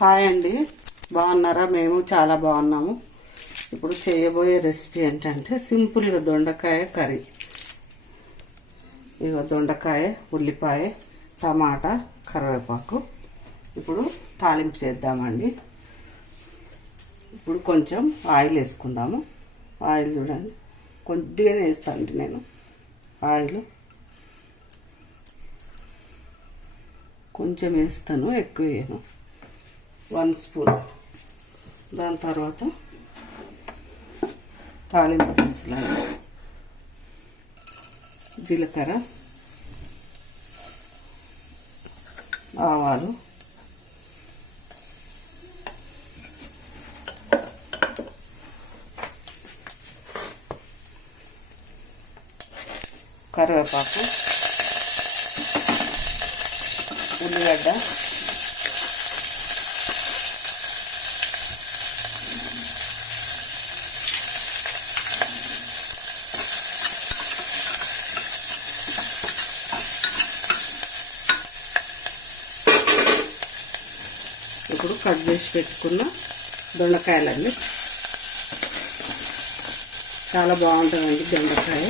Hi అండి. బాగున్నారా? మేము చాలా బాగున్నాము. ఇప్పుడు చేయబోయే రెసిపీ ఏంటంటే సింపుల్గా దొండకాయ కర్రీ. ఇక దొండకాయ ఉల్లిపాయ టమాటా కరివేపాకు. ఇప్పుడు తాలింపు చేద్దామండి. ఇప్పుడు కొంచెం ఆయిల్ వేసుకుందాము. ఆయిల్ చూడండి. కొద్దిగానే వేస్తానండి నేను ఆయిల్. కొంచెం వేస్తాను ఎక్కువ వేయను. One spoon. దాని తర్వాత తాలింపు దినుసులు జీలకర్ర ఆవాలు కరివేపాకు ఉల్లిగడ్డ ఇప్పుడు కట్ చేసి పెట్టుకున్న దొండకాయలండి. చాలా బాగుంటుందండి దొండకాయ.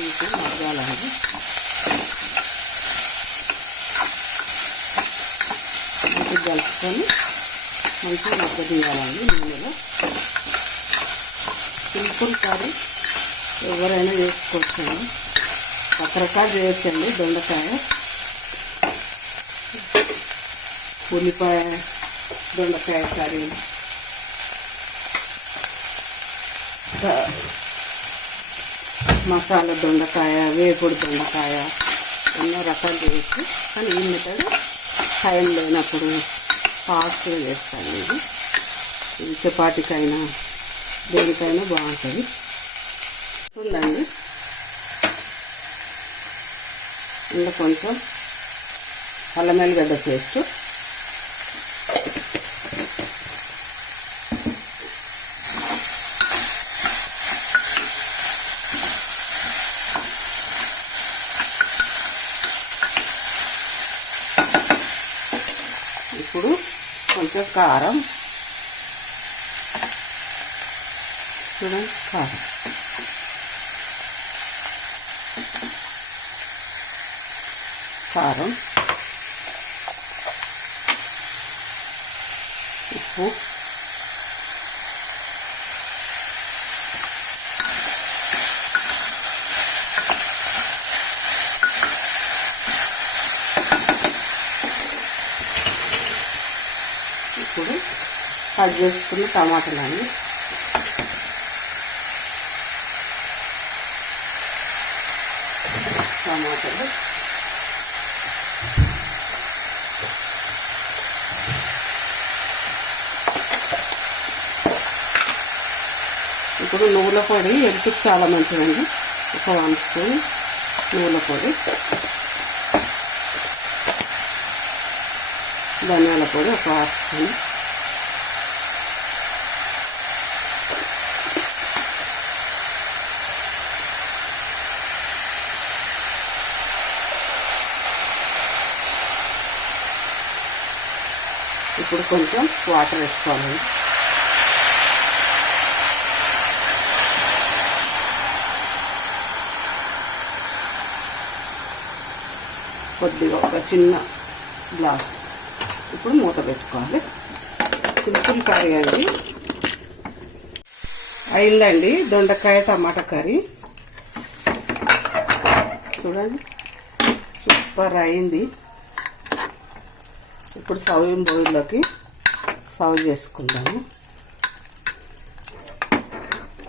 ఇంకా మంచిగా కలుపుకొని మంచిగా మగ్గ తీయాలండి నూనెలో. సింపుల్ కర్రీ ఎవరైనా చేసుకోవచ్చండి రకరకాలు చేయొచ్చండి దొండకాయ ఉల్లిపాయ దొండకాయ కర్రీ. మసాలా దొండకాయ వేపుడు దొండకాయ ఎన్నో రకాలు చేయొచ్చు. కానీ ఈ మెథడ్ టైం లేనప్పుడు ఫాస్ట్గా చేస్తాను ఇది ఇది చపాతీకైనా దేనికైనా బాగుంటుంది. ఉందండి ఇందులో కొంచెం అల్లం వెల్లిగడ్డ పేస్ట్. ఇప్పుడు కొంచెం కారం. చూడండి కారం కారం ఉప్పు ఇప్పుడు కట్ చేసుకున్న టమాటాలు టమాటాలు ఇప్పుడు నువ్వుల పొడి హెల్త్కి చాలా మంచిదండి. ఒక వన్ స్పూన్ నువ్వుల పొడి. ధనియాల పొడి ఒక హాఫ్ స్పూన్. ఇప్పుడు కొంచెం వాటర్ వేసుకోవాలి. కొద్దిగా ఒక చిన్న గ్లాస్. ఇప్పుడు మూత పెట్టుకోవాలి. సింపుల్ కర్రీ అండి అయిందండి దొండకాయ టమాటా కర్రీ. చూడండి. సూపర్ అయింది. ఇప్పుడు సవ్యం బోయిల్లోకి సర్వ్ చేసుకుందాము.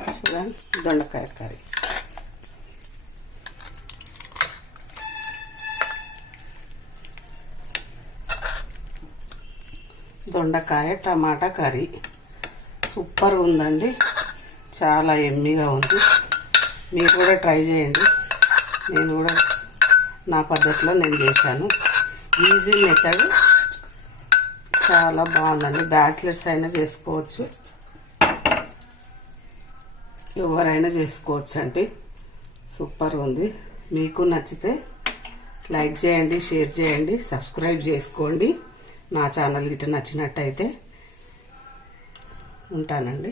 చూడండి దొండకాయ కర్రీ. దొండకాయ టమాటా కర్రీ. సూపర్ ఉందండి. చాలా ఎమ్మిగా ఉంది. మీరు కూడా ట్రై చేయండి. నేను కూడా నా పద్ధతిలో నేను చేశాను. Easy method. చాలా బాగుందండి. బ్యాచిలర్స్ అయినా చేసుకోవచ్చు. ఎవరైనా చేసుకోవచ్చు అండి. సూపర్ ఉంది. మీకు నచ్చితే లైక్ చేయండి షేర్ చేయండి సబ్స్క్రైబ్ చేసుకోండి. నా ఛానల్ గిట్ట నచ్చినట్టయితే ఉంటానండి.